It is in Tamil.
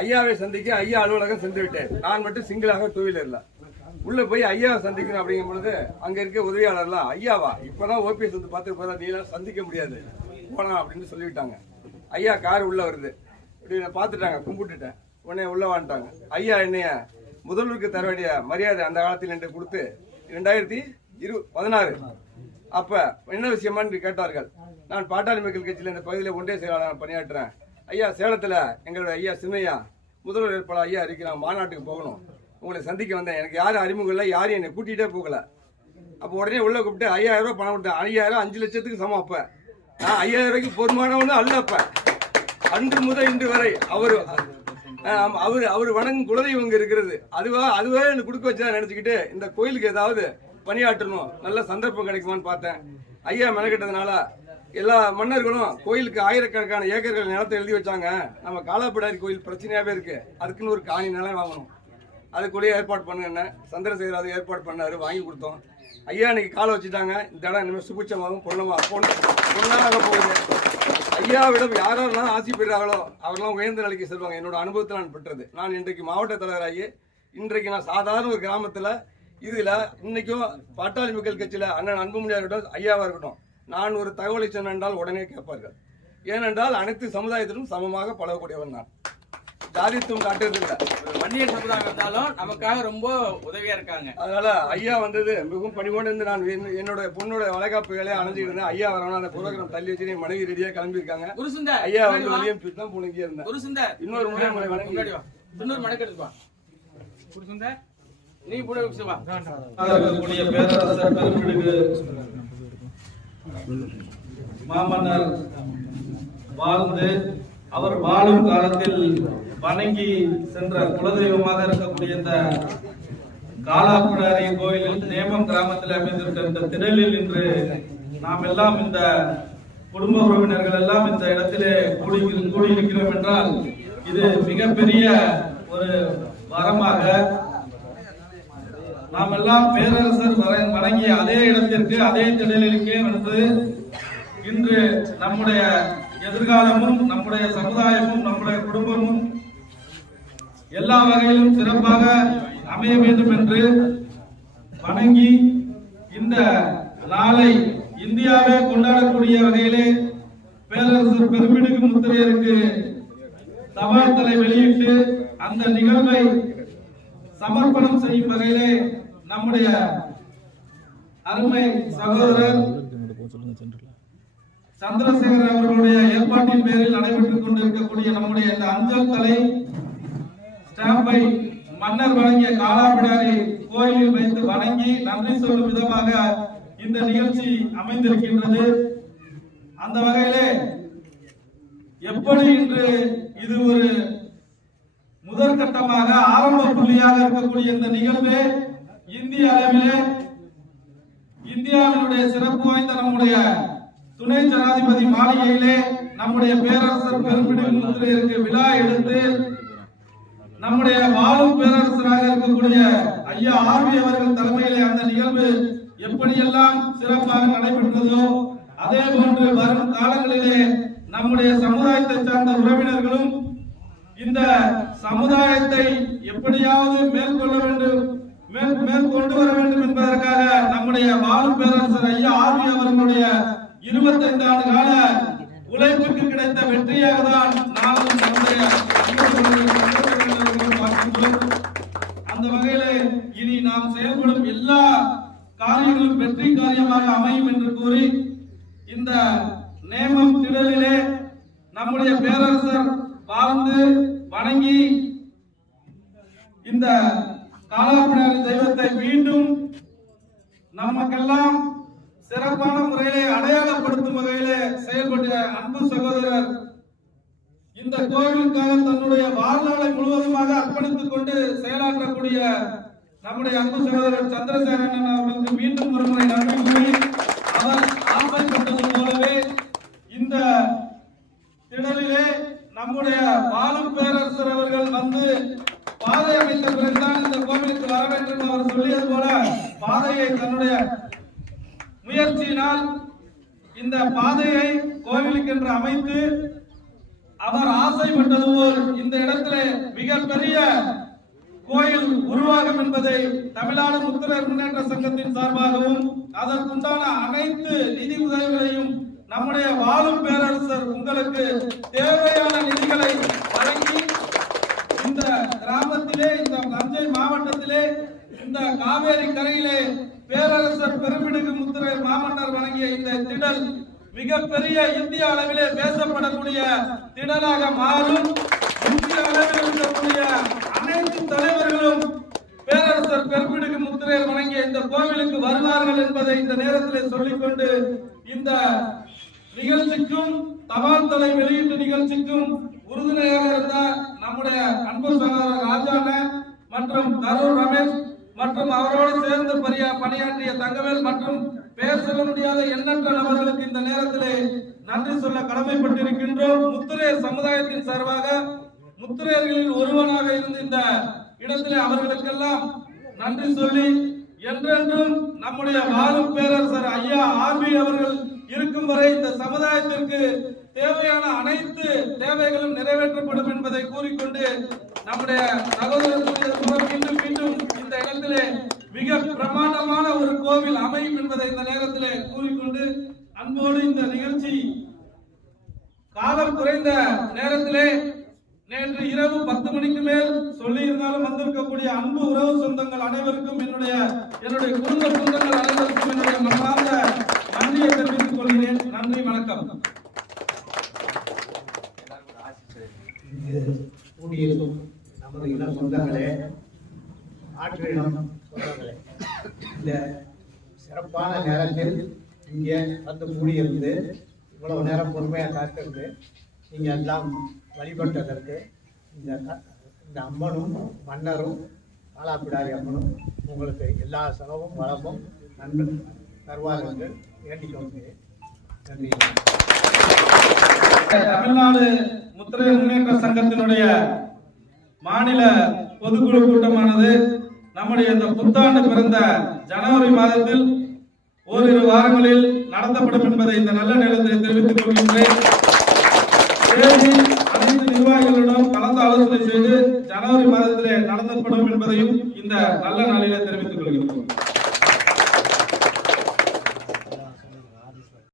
ஐயாவை சந்திக்க ஐயா அலுவலகம் சென்று விட்டேன் நான் மட்டும் சிங்கிளாக டூ வீலர்ல உள்ள போய் ஐயாவை சந்திக்கணும் அப்படிங்கும் பொழுது அங்க இருக்க உதவியாளர்லாம் ஐயாவா? இப்பதான் ஓபிஎஸ் வந்து பார்த்து போதா நீ எல்லாம் சந்திக்க முடியாது. போனா அப்படின்னு சொல்லிவிட்டாங்க. ஐயா கார் உள்ள வருது. இப்படி என்னை பார்த்துட்டாங்க கும்பிட்டுட்டேன். உடனே உள்ள வந்துட்டாங்க ஐயா என்னைய முதல்வருக்கு தர வேண்டிய மரியாதை அந்த காலத்தில் என்று கொடுத்து ரெண்டாயிரத்தி இரு பதினாறு. அப்ப என்ன விஷயமான்னு கேட்டார்கள். நான் பாட்டாளி மக்கள் கட்சியில் இந்த பகுதியில் ஒன்றிய செயலாளர் பணியாற்றுறேன். ஐயா சேலத்தில் எங்களுடைய ஐயா சின்னையா முதல்வர் ஏற்பாடு ஐயா இருக்கிறான் மாநாட்டுக்கு போகணும். உங்களை சந்திக்க வந்தேன். எனக்கு யாரும் அறிமுகம் இல்லை யாரும் என்னை கூட்டிகிட்டே போகல. அப்போ உடனே உள்ள கூப்பிட்டு ஐயாயிரம் ரூபா பணம் கொடுத்தேன். ஐயாயிரம் அஞ்சு லட்சத்துக்கு சமம் அப்ப. நான் ஐயாயிரம் ரூபாய்க்கு பொறுமானவனும் அல்ல அப்ப. அன்று முதல் இன்று வரை அவர் அவர் அவர் வணங்கும் குலதெய்வம் இங்கே இருக்கிறது. அதுவா அதுவே எனக்கு கொடுக்க வச்சா நினச்சிக்கிட்டு இந்த கோயிலுக்கு ஏதாவது பணியாற்றணும். நல்ல சந்தர்ப்பம் கிடைக்குமான்னு பார்த்தேன். ஐயா மெனக்கெட்டதுனால எல்லா மன்னர்களும் கோயிலுக்கு ஆயிரக்கணக்கான ஏக்கர்கள் நிலத்தை எழுதி வச்சாங்க. நம்ம காலாப்பிடாரி கோயில் பிரச்சனையாகவே இருக்கு. அதுக்குன்னு ஒரு காணி நிலம் வாங்கணும். அதுக்குள்ளேயே ஏற்பாடு பண்ணுங்க சந்திரசேகர் அது ஏற்பாடு பண்ணாரு வாங்கி கொடுத்தோம். ஐயா இன்னைக்கு காலை வச்சுட்டாங்க. இந்த இடம் இனிமேல் சுபிச்சமாகவும் பொண்ணமாக பொண்ணு பொண்ணாக போகுது. ஐயாவிடம் யாரெல்லாம் ஆசி பெறுறாங்களோ அவரெல்லாம் உயர்ந்த நிலைக்கு செல்வாங்க. என்னோட அனுபவத்தில் நான் பெற்றது. நான் இன்றைக்கு மாவட்ட தலைவராகி இன்றைக்கு நான் சாதாரண ஒரு கிராமத்தில் இதில் இன்றைக்கும் பாட்டாளி மக்கள் கட்சியில் அண்ணன் அன்புமணியாக இருக்கட்டும் ஐயாவாக இருக்கட்டும். நான் ஒரு தகவலை சொன்னால் உடனே கேட்பார்கள். ஏனென்றால் அனைத்து சமுதாயத்திலும் சமமாக பழகக்கூடியவன் நான். ஜாதித்துவம் காட்டுறதில்லை வன்னியர் சமுதாயம் இருந்தாலும் நமக்காக ரொம்ப உதவியா இருக்காங்க. அதனால ஐயா வந்தது மிகவும் பணிவோடு இருந்து நான் என்- என்னோட பொண்ணோட வளைகாப்பு வேலையை அணைஞ்சிட்டு இருந்தேன். ஐயா வரணும் அந்த புரோகிராம் தள்ளி வச்சு என் மனைவி ரெடியா கிளம்பியிருக்காங்க. குரு சுந்தர் ஐயா வந்து வா. வெளியே போயிட்டு தான் போன இங்கே இருந்தேன். குரு சுந்தர் இன்னொரு முறை முன்னாடி வா. இன்னொரு மடக்கு வா. குரு சுந்தர் நீ கூட பேரரசர் பெரும்பிடுகு மாமன்னர் வாழ்ந்து அவர் வாழும் காலத்தில் வணங்கி சென்ற குலதெய்வமாக இருக்கக்கூடிய இந்த காலாப்புடாரி கோயிலில் நேமம் கிராமத்தில் அமைந்திருக்க இந்த திடலில் இன்று நாம் எல்லாம் இந்த குடும்ப உறவினர்கள் எல்லாம் இந்த இடத்திலே கூடி கூடியிருக்கிறோம் என்றால் இது மிகப்பெரிய ஒரு வரமாக நாம் எல்லாம் பேரரசர் வணங்கிய அதே இடத்திற்கு அதே திடலிற்கே வந்து இன்று நம்முடைய எதிர்காலமும் நம்முடைய சமுதாயமும் நம்முடைய குடும்பமும் எல்லா வகையிலும் சிறப்பாக அமைய வேண்டும் என்று வணங்கி இந்த நாளை இந்தியாவே கொண்டாடக்கூடிய வகையிலே பேரரசர் பெருமிடுக்கு முத்திரையருக்கு தபால் தலை வெளியிட்டு அந்த நிகழ்வை சமர்ப்பணம் செய்யும் வகையிலே நம்முடைய அருமை சகோதரர் சந்திரசேகர் அவர்களுடைய ஏற்பாட்டின் பேரில் நடைபெற்றுக் கொண்டிருக்கக்கூடிய நம்முடைய இந்த அஞ்சல் தலை ஸ்டாம்பை மன்னர் வழங்கிய காலாபிடாரி கோயிலில் வைத்து வணங்கி நன்றி சொல்லும் விதமாக இந்த நிகழ்ச்சி அமைந்திருக்கின்றது. அந்த வகையிலே எப்படி இன்று இது ஒரு முதற்கட்டமாக ஆரம்ப புள்ளியாக இருக்கக்கூடிய இந்த நிகழ்வு இந்திய அளவிலே இந்தியாவினுடைய சிறப்பு வாய்ந்த நம்முடைய துணை ஜனாதிபதி மாளிகையிலே நம்முடைய பேரரசர் பெரும்பிடிவு விழா எடுத்து நம்முடைய வாழும் பேரரசராக இருக்கக்கூடிய ஐயா ஆர்வி அவர்கள் தலைமையிலே அந்த நிகழ்வு எப்படியெல்லாம் சிறப்பாக நடைபெற்றதோ அதே போன்று வரும் காலங்களிலே நம்முடைய சமுதாயத்தை சார்ந்த உறவினர்களும் இந்த சமுதாயத்தை எப்படியாவது மேற்கொள்ள வேண்டும் மேற்கொண்டு வர வேண்டும் என்பதற்காக நம்முடைய வாழும் பேரரசர் ஐயா ஆர்வி அவர்களுடைய இருபத்தைந்து ஆண்டு கால உழைப்புக்கு கிடைத்த வெற்றியாக தான் நானும் நம்முடைய அந்த வகையிலே இனி நாம் செயல்படும் எல்லா காரியங்களும் வெற்றி காரியமாக அமையும் என்று கூறி இந்த நேமம் திடலிலே நம்முடைய பேரரசர் வாழ்ந்து வணங்கி இந்த காலாப்பிடாரி தெய்வத்தை மீண்டும் நமக்கெல்லாம் சிறப்பான முறையிலே அடையாளப்படுத்தும் வகையிலே செயல்பட்ட அன்பு சகோதரர் இந்த கோவிலுக்காக தன்னுடைய வாழ்நாளை முழுவதுமாக அர்ப்பணித்துக் கொண்டு செயலாற்றக்கூடிய நம்முடைய அன்பு சகோதரர் சந்திரசேகரன் அவர்களுக்கு மீண்டும் ஒருமுறை நன்றி கூறி அவர் ஆசைப்பட்டது போலவே இந்த திடலிலே நம்முடைய வாழும் பேரரசர் அவர்கள் வந்து பாதை அமைத்த பிறகுதான் இந்த கோவிலுக்கு வர வேண்டும் என்று அவர் சொல்லியது போல பாதையை தன்னுடைய முயற்சியினால் இந்த பாதையை கோவிலுக்கென்று அமைத்து அவர் ஆசைப்பட்டது போல் இந்த இடத்திலே மிகப்பெரிய கோயில் உருவாகும் என்பதை தமிழ்நாடு முத்திரர் முன்னேற்ற சங்கத்தின் சார்பாகவும் அதற்குண்டான அனைத்து நிதி உதவிகளையும் நம்முடைய வாழும் பேரரசர் உங்களுக்கு தேவையான நிதிகளை வழங்கி இந்த கிராமத்திலே இந்த தஞ்சை மாவட்டத்திலே இந்த காவேரி கரையிலே பேரரசர் பெருமிடுகு முத்திரை மாமன்னர் வழங்கிய இந்த திடல் மிகப்பெரிய இந்திய அளவிலே பேசப்படக்கூடிய திடலாக மாறும். இந்திய அளவில் இருக்கக்கூடிய அனைத்து தலைவர்களும் பேரரசர் பெருமிடுகு முத்திரை வழங்கிய இந்த கோவிலுக்கு வருவார்கள் என்பதை இந்த நேரத்தில் சொல்லிக்கொண்டு இந்த நிகழ்ச்சிக்கும் தபால் தலை வெளியீட்டு நிகழ்ச்சிக்கும் உறுதுணையாக இருந்த நம்முடைய அன்பு சகோதரர் ராஜான மற்றும் கரூர் ரமேஷ் மற்றும் அவரோடு சேர்ந்து பணியாற்றிய தங்கவேல் மற்றும் பெயர் சொல்ல முடியாத எண்ணற்ற நபர்களுக்கு இந்த நேரத்திலே நன்றி சொல்ல கடமைப்பட்டிருக்கின்றோம். முத்திரையர் சமுதாயத்தின் சார்பாக முத்துரையர்களில் ஒருவனாக இருந்த இந்த இடத்திலே அவர்களுக்கெல்லாம் நன்றி சொல்லி என்றென்றும் நம்முடைய வாழும் பேரரசர் ஐயா ஆர்பி அவர்கள் இருக்கும் வரை இந்த சமுதாயத்திற்கு தேவையான அனைத்து தேவைகளும் நிறைவேற்றப்படும் என்பதை கூறிக்கொண்டு நம்முடைய சகோதரர் மீண்டும் மீண்டும் இந்த இடத்திலே மிக பிரமாண்டமான ஒரு கோவில் அமையும் என்பதை இந்த நேரத்திலே கூறிக்கொண்டு அன்போடு இந்த நிகழ்ச்சி காலம் குறைந்த நேரத்திலே நேற்று இரவு பத்து மணிக்கு மேல் சொல்லி இருந்தாலும் வந்திருக்கக்கூடிய அன்பு உறவு சொந்தங்கள் அனைவருக்கும் என்னுடைய என்னுடைய குடும்ப சொந்தங்கள் அனைவருக்கும் என்னுடைய மனமார்ந்த நன்றியை தெரிவித்துக் கொள்கிறேன். நன்றி வணக்கம். கூடியிருக்கும் சொந்தங்களே ஆற்றிடம் சொந்தங்களே. இந்த சிறப்பான நேரத்தில் இங்கே வந்து கூடியிருந்து இவ்வளவு நேரம் பொறுமையாக காத்திருந்து நீங்கள் எல்லாம் வழிபட்டதற்கு இந்த இந்த அம்மனும் மன்னரும் ஆலாப்பிடாரி அம்மனும் உங்களுக்கு எல்லா செலவும் வளமும் நன்மை தருவார் என்று வேண்டிக் கொள்கிறேன் நன்றி. தமிழ்நாடு முத்திரை முன்னேற்ற சங்கத்தினுடைய மாநில பொதுக்குழு கூட்டமானது நம்முடைய இந்த புத்தாண்டு பிறந்த ஜனவரி மாதத்தில் ஓரிரு வாரங்களில் நடத்தப்படும் என்பதை இந்த நல்ல நேரத்தில் தெரிவித்துக் கொள்கின்றேன். அனைத்து நிர்வாகிகளிடம் கலந்து ஆலோசனை செய்து ஜனவரி மாதத்திலே நடத்தப்படும் என்பதையும்